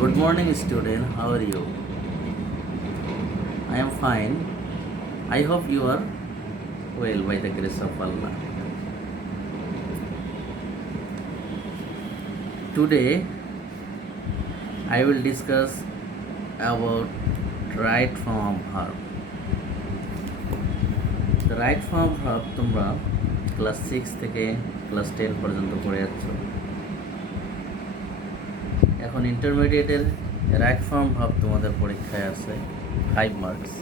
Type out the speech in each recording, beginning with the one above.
Good morning, student. How are you? I am fine. I hope you are well by the grace of Allah. Today, I will discuss about right form verb. The right form verb তোমরা class 6 থেকে class 10 পর্যন্ত পড়ে যাচ্ছ। এখন ইন্টারমিডিয়েটের right form verb তোমাদের পরীক্ষায় আছে 5 marks.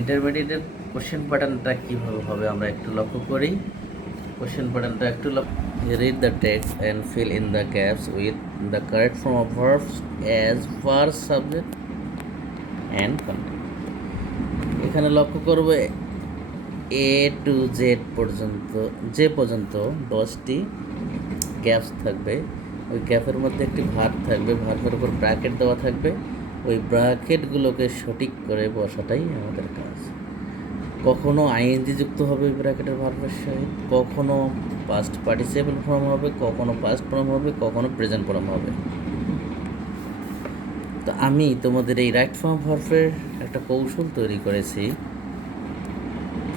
ইন্টারমিডিয়েটের question প্যাটার্নটা কীভাবে হবে আমরা একটু লক্ষ্য করি। কোশ্চেন প্যাটার্নটা একটু read the text and fill in the gaps with the correct form of verbs as first subject and content. এখানে লক্ষ্য করবে এ টু জেড পর্যন্ত যে পর্যন্ত 10টি গ্যাপস থাকবে। ওই গ্যাপের মধ্যে একটি ভার্ব থাকবে, ভার্বের উপর ব্র্যাকেট দেওয়া থাকবে। ওই ব্র্যাকেটগুলোকে সঠিক করে বসাটাই আমাদের কাজ। কখনো আইএনজি যুক্ত হবে ব্র্যাকেটের ভার্বের সহিত, কখনো পাস্ট পার্টিসিপেল ফর্ম হবে, কখনো পাস্ট ফর্ম হবে, কখনো প্রেজেন্ট ফর্ম হবে। তো আমি তোমাদের এই রাইট ফর্ম ভার্বের একটা কৌশল তৈরি করেছি।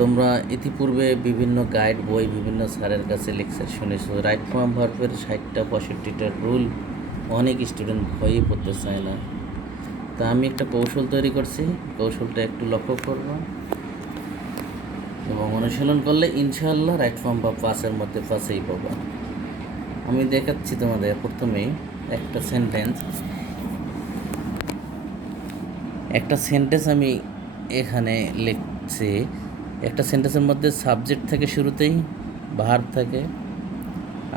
তোমরা ইতিপূর্বে বিভিন্ন গাইড বই, বিভিন্ন স্যারের কাছে লেকচার শুনেছো। রাইট ফর্ম ভার্বের 60টা 65টা রুল অনেক স্টুডেন্ট ভয়ই পড়তে চায় না। তা আমি একটা কৌশল তৈরি করছি, কৌশলটা একটু লক্ষ্য করব এবং অনুশীলন করলে ইনশাআল্লাহ রাইট ফর্ম ভার্ব পাসের মধ্যে পাসেই পাবো। আমি দেখাচ্ছি তোমাদের। প্রথমেই একটা সেন্টেন্স আমি এখানে লিখছি। একটা সেন্টেন্সের মধ্যে সাবজেক্ট থাকে, শুরুতেই ভার্ব থাকে,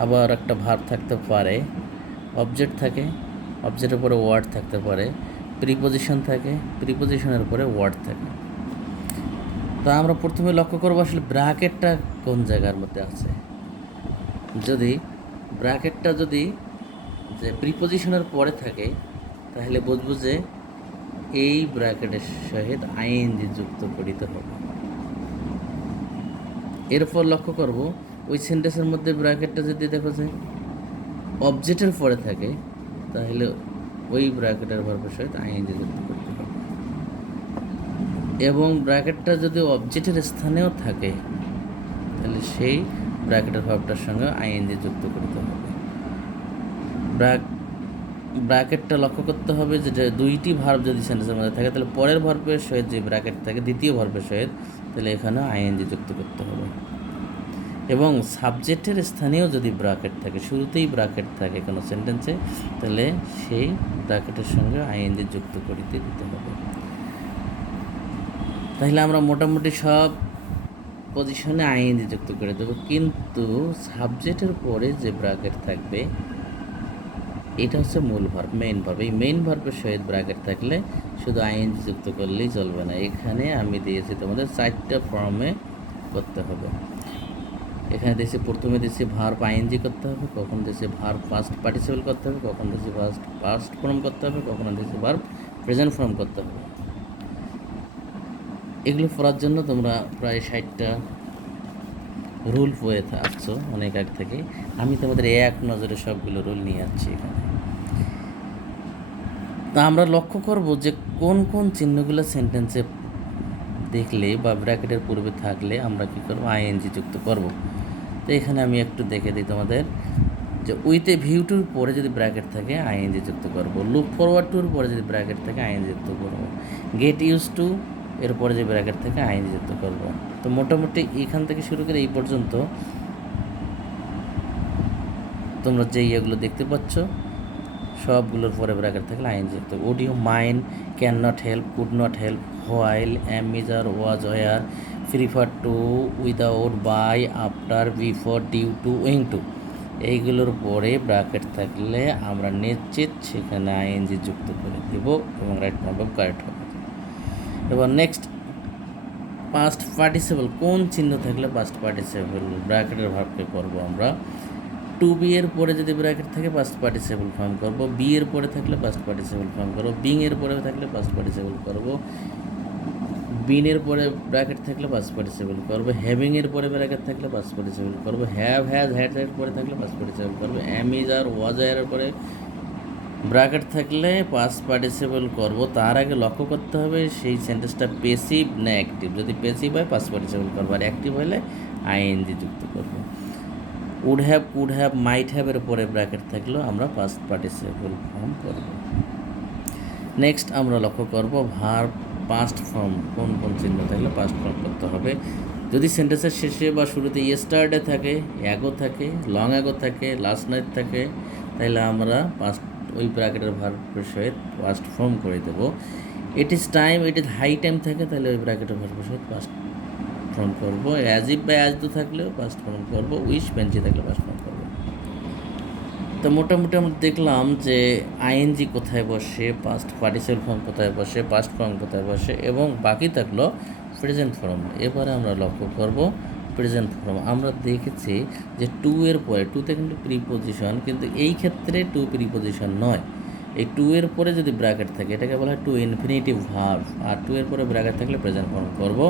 আবার একটা ভার্ব থাকতে পারে, অবজেক্ট থাকে, অবজেক্টের পরে ওয়ার্ড থাকতে পারে, প্রিপোজিশন থাকে, প্রিপোজিশনের পরে ওয়ার্ড থাকে। তো আমরা প্রথমে লক্ষ্য করবো আসলে ব্র্যাকেটটা কোন জায়গার মধ্যে আছে। যদি ব্র্যাকেটটা যে প্রিপোজিশনের পরে থাকে তাহলে বুঝবো যে এই ব্র্যাকেটের সহিত আইএনজি যুক্ত করিতে হবে। এরপর লক্ষ্য করব ওই সেন্টেন্সের মধ্যে ব্র্যাকেটটা যদি দেখো যে অবজেক্টের পরে থাকে তাহলে ওই ব্র্যাকেটের ভার্বের সহিত আইএনজি যুক্ত করতে হবে। এবং ব্র্যাকেটটা যদি অবজেক্টের স্থানেও থাকে তাহলে সেই ব্র্যাকেটের ভার্বটার সঙ্গে আইএনজি যুক্ত করতে হবে। ব্র্যাকেটটা লক্ষ্য করতে হবে যে দুইটি ভার্ব যদি সেন্টেন্সের মধ্যে থাকে তাহলে পরের ভার্বের সহিত যে ব্র্যাকেট থাকে দ্বিতীয় ভার্বের সহিত, তাহলে এখানে আইএনজি যুক্ত করতে হবে। এবং সাবজেক্টের স্থানেও যদি ব্র্যাকেট থাকে, শুরুতেই ব্র্যাকেট থাকে কোনো সেন্টেন্সে, তাহলে সেই ব্র্যাকেটের সঙ্গে আইএনজি যুক্ত করিতে দিতে হবে। তাহলে আমরা মোটামুটি সব পজিশনে আইএনজি যুক্ত করে দেবো। কিন্তু সাবজেক্টের পরে যে ব্র্যাকেট থাকবে এটা হচ্ছে মূল ভার্ব, মেইন ভার্ব। এই মেইন ভার্বের সহিত ব্র্যাকেট থাকলে শুধু আইএনজি যুক্ত করলেই চলবে না। এখানে আমি দিয়েছি তোমাদের 4টা ফর্মে করতে হবে। এখানে দিয়েছি, প্রথমে দিয়েছি ভার্ব আইএনজি করতে হবে, কখন দিয়েছি ভার্ব পাস্ট পার্টিসিপেল করতে হবে, কখন দিয়েছি পাস্ট ফর্ম করতে হবে, কখন দিয়েছি ভার্ব প্রেজেন্ট ফর্ম করতে হবে। এগুলো পড়ার জন্য তোমরা প্রায় 60টা রুল পড়ে আসছো অনেক আগ থেকে। আমি তোমাদের এক নজরে সবগুলো রুল নিয়ে আসছি এখানে। তা আমরা লক্ষ্য করব যে কোন কোন চিহ্নগুলো সেন্টেন্সে দেখলে বা ব্র্যাকেটের পূর্বে থাকলে আমরা কী করবো, আইএনজি যুক্ত করব। তো এখানে আমি একটু দেখে দিই তোমাদের যে উইথ এ ভিউ টুর পরে যদি ব্র্যাকেট থাকে আইএনজি যুক্ত করব, লুক ফরওয়ার্ড টুর পরে যদি ব্র্যাকেট থাকে আইএনজি যুক্ত করব, গেট ইউজ টু এরপরে যে ব্র্যাকেট থাকে আইএনজি যুক্ত করব। তো মোটামুটি এইখান থেকে শুরু করে এই পর্যন্ত তোমরা যে ইয়েগুলো দেখতে পাচ্ছ সবগুলোর পরে ব্র্যাকেট থাকলে আইএনজি যুক্ত। Would you mind, can not help, could not help, while, am, measure, was, were, prefer to, without, by, after, before, due to, owing to, এইগুলোর পরে ব্র্যাকেট থাকলে আমরা নিশ্চিত সেখানে আইএনজি যুক্ত করে দেব এবং রাইট ফর্ম ভার্ব কারেক্ট হবে। এবার নেক্সট, পাস্ট পার্টিসিপল কোন চিহ্ন থাকলে পাস্ট পার্টিসিপল ব্র্যাকেটের ভার্বকে করবো আমরা। টু বি এর পরে যদি ব্র্যাকেট থাকে পাস্ট পার্টিসিপল ফর্ম করব, বি এর পরে থাকলে পাস্ট পার্টিসিপল ফর্ম করব, বিং এর পরে থাকলে পাস্ট পার্টিসিপল করব, বিন এর পরে ব্র্যাকেট থাকলে পাস্ট পার্টিসিপল করব, হ্যাভিং এর পরে ব্র্যাকেট থাকলে পাস্ট পার্টিসিপল করব, হ্যাভ, হ্যাজ, হ্যাড এর পরে থাকলে পাস্ট পার্টিসিপল করব, অ্যাম, ইজ, আর, ওয়াজ, এর পরে ব্র্যাকেট থাকলে পাস্ট পার্টিসিপল করব, তার আগে লক্ষ্য করতে হবে সেই সেন্টেন্সটা পেসিভ না অ্যাক্টিভ। যদি পেসিভ হয় পাস্ট পার্টিসিপল করবো, আর অ্যাক্টিভ হলে আইএনজি যুক্ত করব। উড হ্যাভ, কুড হ্যাভ, মাইট হ্যাভের পরে ব্র্যাকেট থাকলেও আমরা পাস্ট পার্টিসিপল ফর্ম করব। নেক্সট আমরা লক্ষ্য করব ভার্ব পাস্ট ফর্ম কোন কোন চিহ্ন থাকলে পাস্ট ফর্ম করতে হবে। যদি সেন্টেন্সের শেষে বা শুরুতে ইয়েস্টারডে থাকে, অ্যাগো থাকে, লং অ্যাগো থাকে, লাস্ট নাইট থাকে, তাহলে আমরা পাস্ট ওই ব্র্যাকেটের ভার্বের সহিত পাস্ট ফর্ম করে দেবো। It is time, it is high time থাকে, তাহলে ওই ব্র্যাকেটের ভার্বের সহিত পাস্ট ফর্ম করবো। অ্যাজ ইফ বা অ্যাজ টু থাকলেও পাস্ট ফর্ম করবো। উইশ পেন্সি থাকলে পাস্ট ফর্ম করবো। তো মোটামুটি আমরা দেখলাম যে আইএনজি কোথায় বসে, পাস্ট পার্টিসিপল ফর্ম কোথায় বসে, পাস্ট ফর্ম কোথায় বসে, এবং বাকি থাকলো প্রেজেন্ট ফর্ম। এবারে আমরা লক্ষ্য করব প্রেজেন্ট ফর্ম। আমরা দেখেছি যে টু এর পরে, টুতে কিন্তু প্রিপোজিশন, কিন্তু এই ক্ষেত্রে টু প্রিপোজিশন নয়। এই টু এর পরে যদি ব্র্যাকেট থাকে এটাকে বলা হয় টু ইনফিনিটিভ ভার্ব, আর টু এর পরে ব্র্যাকেট থাকলে প্রেজেন্ট ফর্ম করব।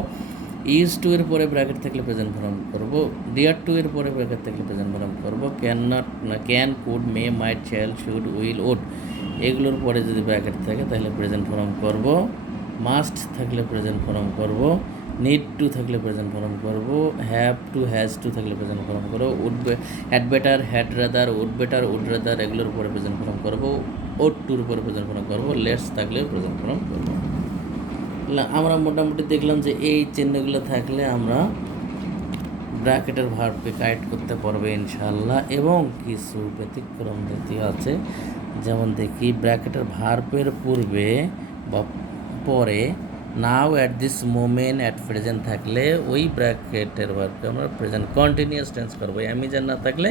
ইজ টু এর পরে ব্র্যাকেট থাকলে প্রেজেন্ট ফর্ম করব। ডিয়ার টু এর পরে ব্র্যাকেট থাকলে প্রেজেন্ট ফর্ম করব। Can not, can, could, may, might, shall, should, will, would এগুলোর পরে যদি ব্র্যাকেট থাকে তাহলে প্রেজেন্ট ফর্ম করব। মাস্ট থাকলে প্রেজেন্ট ফর্ম করব। নিড টু থাকলে প্রেজেন্ট ফর্ম করব। হ্যাভ টু, হ্যাজ টু থাকলে প্রেজেন্ট ফর্ম করব। Had better, had rather, would better, would rather এগুলোর উপরে প্রেজেন্ট ফর্ম করব। ওড টুর উপরে প্রেজেন্ট ফর্ম করব। লেস থাকলে প্রেজেন্ট ফর্ম করব। আমরা মোটামুটি দেখলাম যে এই চিহ্নগুলো থাকলে আমরা ব্র্যাকেটের ভার্বকে কারেক্ট করতে পারবো ইনশাল্লাহ। এবং কিছু ব্যতিক্রম জাতীয় আছে, যেমন দেখি ব্র্যাকেটের ভার্বের পূর্বে বা পরে now, at this moment, at present থাকলে ওই ব্র্যাকেটের ভার্বকে আমরা প্রেজেন্ট কন্টিনিউয়াস টেন্স করবো। অ্যামিজার না থাকলে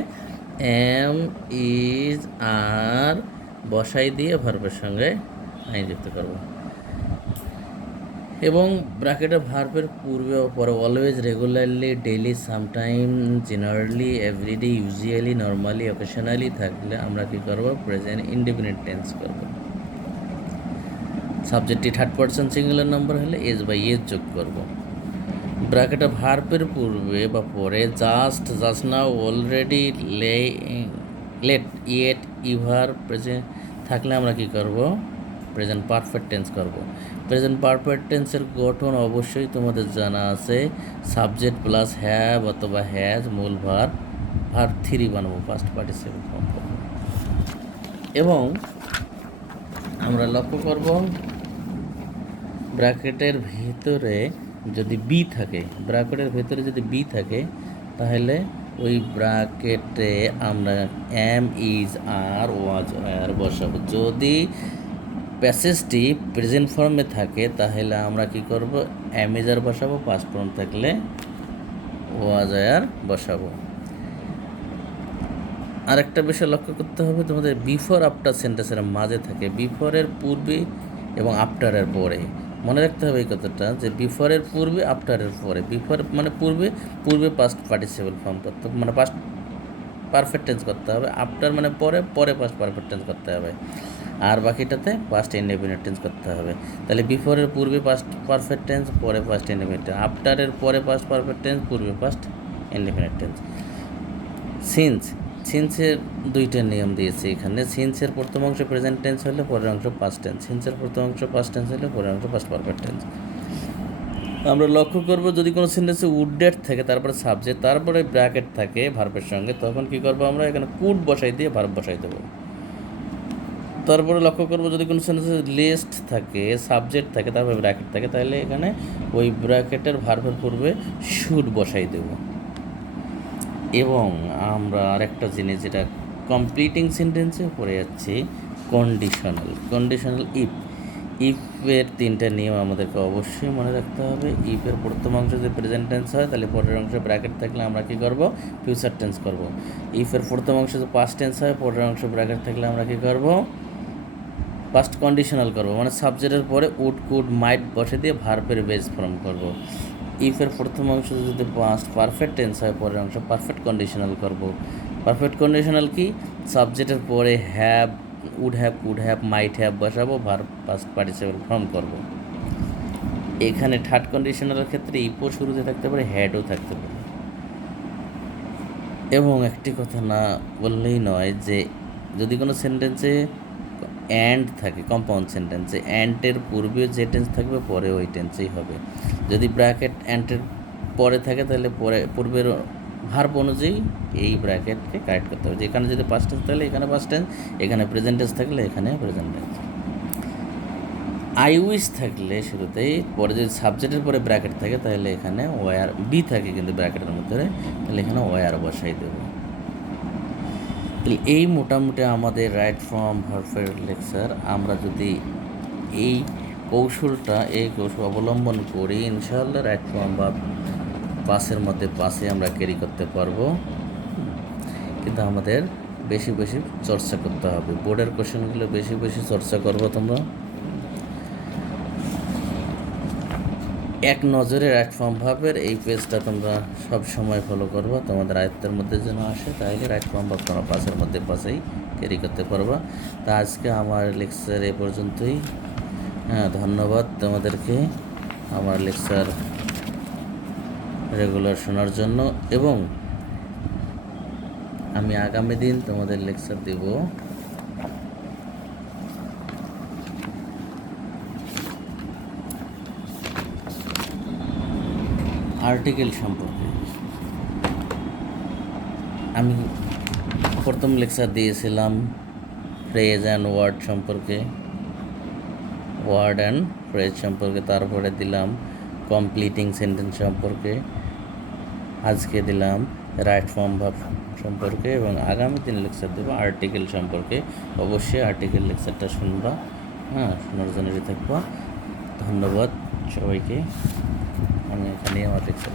এম, ইজ, আর বসাই দিয়ে ভার্বের সঙ্গে আই যুক্ত করবো। এবং ব্র্যাকেটের ভার্বের পূর্বে ও পরে always, regularly, daily, sometime, generally, everyday, usually, normally, occasionally থাকলে আমরা কী করবো প্রেজেন্ট ইনডেফিনিট টেন্স করব। সাবজেক্টটি থার্ড পারসন সিঙ্গুলার নাম্বার হলে এজ বাই এজ যোগ করব। ব্র্যাকেটের ভার্বের পূর্বে বা পরে just, just now, already, late, yet, ever present থাকলে আমরা কী করব প্রেজেন্ট পারফেক্ট টেন্স করব। প্রেজেন্ট পারফেক্ট টেন্সের গঠন অবশ্যই তোমাদের জানা আছে। সাবজেক্ট প্লাস হ্যাভ অথবা হ্যাজ, মূল ভার্ব, ভার্ব থ্রি বানাবো, পাস্ট পার্টিসিপল ফর্ম করব। এবং আমরা লক্ষ্য করব ব্র্যাকেটের ভিতরে যদি বি থাকে, ব্র্যাকেটের ভেতরে যদি বি থাকে তাহলে ওই ব্র্যাকেটে আমরা এম, ইজ, আর, ওয়াজ, আর বসাবো। যদি প্যাসেজটি প্রেজেন্ট ফর্মে থাকে তাহলে আমরা কি করব অ্যামিজার বসাবো, পাস্ট ফর্ম থাকলে ওয়াজ, আর বসাবো। আরেকটা বিষয় লক্ষ্য করতে হবে, তোমাদের বিফোর আফটার সেন্টেন্সের মাঝে থাকে, বিফোরের পূর্বে এবং আফটারের পরে। মনে রাখতে হবে এই কথাটা যে বিফোরের পূর্বে, আফটারের পরে। বিফোর মানে পূর্বে, পূর্বে পাস্ট পার্টিসিপল ফর্ম করতে হবে, মানে পাস্ট পারফেক্ট টেন্স করতে হবে। আফটার মানে পরে, পরে পাস্ট পারফেক্ট টেন্স করতে হবে। আর বাকিটাতে পাস্ট ইনডেফিনিট টেন্স করতে হবে। তাহলে বিফোরের পূর্বে পাস্ট পারফেক্ট টেন্স, পরে পাস্ট ইনডেফিনিট টেন্স। আফটারের পরে পাস্ট পারফেক্ট টেন্স, পূর্বে পাস্ট ইনডেফিনিট টেন্স। সিন্স, সিন্সের দুইটা নিয়ম দিয়েছে এখানে। সিন্সের প্রথম অংশ প্রেজেন্ট টেন্স হলে পরের অংশ পাস্ট টেন্স। সিন্সের প্রথম অংশ পাস্ট টেন্স হলে পরের অংশ পাস্ট পারফেক্ট টেন্স। আমরা লক্ষ্য করব যদি কোনো সেন্টেন্সে উড ডেট থাকে, তারপরে সাবজেক্ট, তারপরে ব্র্যাকেট থাকে ভার্বের সঙ্গে, তখন কী করবো আমরা এখানে কুড বসাই দিয়ে ভার্ব বসাই দেবো। তারপরে লক্ষ্য করবো যদি কোনো সেন্টেন্সে লিস্ট থাকে, সাবজেক্ট থাকে, তারপরে ব্র্যাকেট থাকে, তাহলে এখানে ওই ব্র্যাকেটের ভার্বের পূর্বে শুড বসাই দেব। এবং আমরা আরেকটা জিনিস যেটা কমপ্লিটিং সেন্টেন্সে পড়ে যাচ্ছি, কন্ডিশনাল। কন্ডিশনাল ইফ, ইফের তিনটা নিয়ম আমাদেরকে অবশ্যই মনে রাখতে হবে। ইফের প্রথম অংশ যদি প্রেজেন্ট টেন্স হয় তাহলে পরের অংশে ব্র্যাকেট থাকলে আমরা কী করব ফিউচার টেন্স করব। ইফের প্রথম অংশ যদি পাস্ট টেন্স হয়, পরের অংশ ব্র্যাকেট থাকলে আমরা কী করব পাস্ট কন্ডিশনাল করব, মানে সাবজেক্টের পরে উড, কুড, মাইট বসে দিয়ে ভার্বের বেস ফর্ম করব। ইফের প্রথম অংশ যদি পাস্ট পারফেক্ট টেন্স হয়, পরের অংশ পারফেক্ট কন্ডিশনাল করব। পারফেক্ট কন্ডিশনাল কি, সাবজেক্টের পরে have, would have, could have, might have বসাবো, ভার্ব পাস্ট পার্টিসিপল ফর্ম করব। এখানে থার্ড কন্ডিশনালের ক্ষেত্রে ইফও শুরুতে থাকতে পারে, হ্যাডও থাকতে পারে। এবং একটি কথা না বললেই নয় যে যদি কোনো সেন্টেন্সে অ্যান্ড থাকে কম্পাউন্ড সেন্টেন্সে, অ্যান্ডের পূর্বে যে টেন্স থাকবে পরে ওই টেন্সেই হবে। যদি ব্র্যাকেট অ্যান্ডের পরে থাকে তাহলে পূর্বের ভার্ব অনুযায়ী এই ব্র্যাকেটকে কারেক্ট করতে হবে। যেখানে যদি পাস্ট টেন্স থাকলে এখানে পাস্ট টেন্স, এখানে প্রেজেন্ট টেন্স থাকলে এখানে প্রেজেন্ট টেন্স। আই উইশ থাকলে শুরুতেই, পরে যদি সাবজেক্টের পরে ব্র্যাকেট থাকে তাহলে এখানে ওয়ার বি থাকে কিন্তু ব্র্যাকেটের মধ্যে, তাহলে এখানে ওয়ার বসাই দেবো। তাহলে এই মোটামুটি আমাদের রাইট ফর্ম ভার্বের লেকচার। আমরা যদি এই কৌশল অবলম্বন করি ইনশাআল্লাহ রাইট ফর্ম ভার্ব পাসের মধ্যে পাসে আমরা ক্যারি করতে পারবো। কিন্তু আমাদের বেশি বেশি চর্চা করতে হবে, বোর্ডের কোশ্চেনগুলো বেশি বেশি চর্চা করবো। তোমরা এক নজরে রাইট ফর্ম ভার্বের এই পেজটা তোমরা সব সময় ফলো করবা, তোমাদের আয়ত্তের মধ্যে যেন আসে, তাহলে রাইট ফর্ম ভার্ব তোমরা পাসের মধ্যে পাসেই ক্যারি করতে পারবা। তা আজকে আমার লেকচার এ পর্যন্তই। ধন্যবাদ তোমাদেরকে আমার লেকচার রেগুলার শোনার জন্য, এবং আমি আগামী দিন তোমাদের লেকচার দেব আর্টিকেল সম্পর্কে। আমি প্রথম লেকচার দিয়েছিলাম ফ্রেজ অ্যান্ড ওয়ার্ড সম্পর্কে, ওয়ার্ড অ্যান্ড ফ্রেজ সম্পর্কে, তারপরে দিলাম কমপ্লিটিং সেন্টেন্স সম্পর্কে, আজকে দিলাম রাইট ফর্ম ভার্ব সম্পর্কে, এবং আগামী দিন লেকচার দেবো আর্টিকেল সম্পর্কে। অবশ্যই আর্টিকেল লেকচারটা শুনবা, শোনার জন্য থাকবা। ধন্যবাদ সবাইকে। আমি এখানেই আমার লেকচার